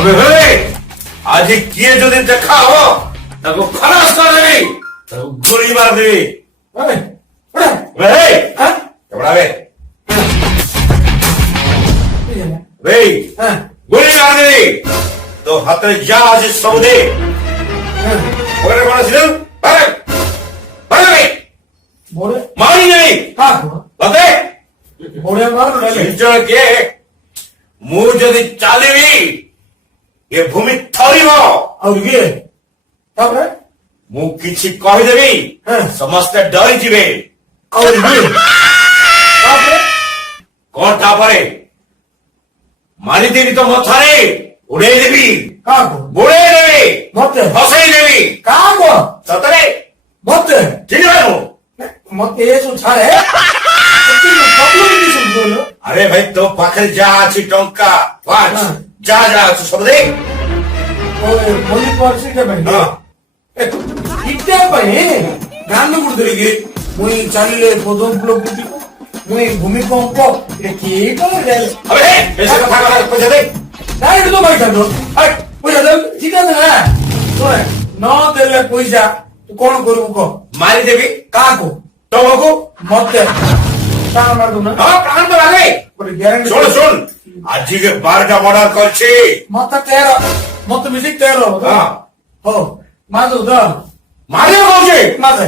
আজ কিয়ে যদি দেখাও তাকে খালাস করে দেবি, তাকে গুলি মার দেবি। গুলি মার দেবি, তো হাতে যা আছে সব দে। ওখানে কোন ছিল মারি নেই কে ମୁଁ ଯଦି ଚାଲିବି ଏ ଭୂମି ଥରିବ। ଆଉ କିଏ ତାପରେ ମୁଁ କିଛି କହିଦେବି ସମସ୍ତେ ଡରିଯିବେ। ଆଉ କିଏ ତାପରେ କଣ ତାପରେ ମାରିଦେବି ତ ମଥାରେ, ଉଡେଇଦେବି, କାହାକୁ ବୁଡେଇ ଦେବି, ମତେ ଭସେଇ ଦେବି। କାହାକୁ ସତରେ ମତେ ଠିକ ମୁଁ ମତେ ଏସବୁ ଛାଡେ ଆରେ ଭାଇ ତୋ ପାଖରେ ଯାହା ଅଛି ଟଙ୍କା ଯାହା ଯାହା ଅଛି ସବୁ ଦେ। ଗାନ କରୁଥିଲି କି ମୁଇଁ ଚାଲିଲେ ପଦମ ଫୁଲ ଫୁଟିବ, ମୁଇଁ ଭୂମିକମ୍ପ ପଇସା ଠିକ ଅଛି ନା? ଶୁଣେ ନ ଦେଲେ ପଇସା ତୁ କଣ କରିବୁ କହ? ମାରିଦେବି। କାହାକୁ? ତମକୁ। ମତେ ପ୍ରାଣ ମାରିଦବୁ ନା? ପ୍ରାଣ ତ ଲାଗେ। ଶୁଣ ଶୁଣ ଆଜି 12ଟା ମର୍ଡର କରିଛି। ମତେ 13 ମତେ ମିଶି 13 ହଉ ମାରିଦବୁ ତ? ମାରିବ କହୁଛି ମାରେ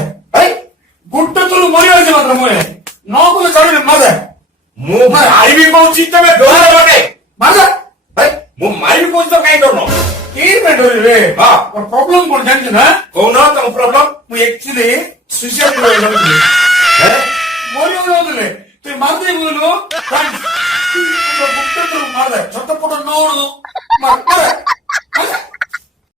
ଗୋଟେ ତୁ ମରିଯାଉଛି ମାତ୍ର ମୁଇଁ ନ କଲେ ଛାଡ଼ିବି ମାରେ। ମୁଁ ମାରିବି କହୁଛି ତମେ ଡରେ ମାରେ ମୁଁ ମାରିବି କହୁଛି ତ କାହିଁ ଡରୁନ? କି ଡରିବେ? ପ୍ରୋବ୍ଲେମ କଣ ଜାଣିଛୁ ନା? କହୁନ ତମ ପ୍ରୋବ୍ଲେମ। ମୁଁ ଆକ୍ଚୁଆଲି ସୁଇସାଇଡ କରିବାକୁ ଯାଉଥିଲି, ମରିବାକୁ ଯାଉଥିଲେ। তুই মারতে বললো গুপ্তের মারবে ছোট পট নড়ু মার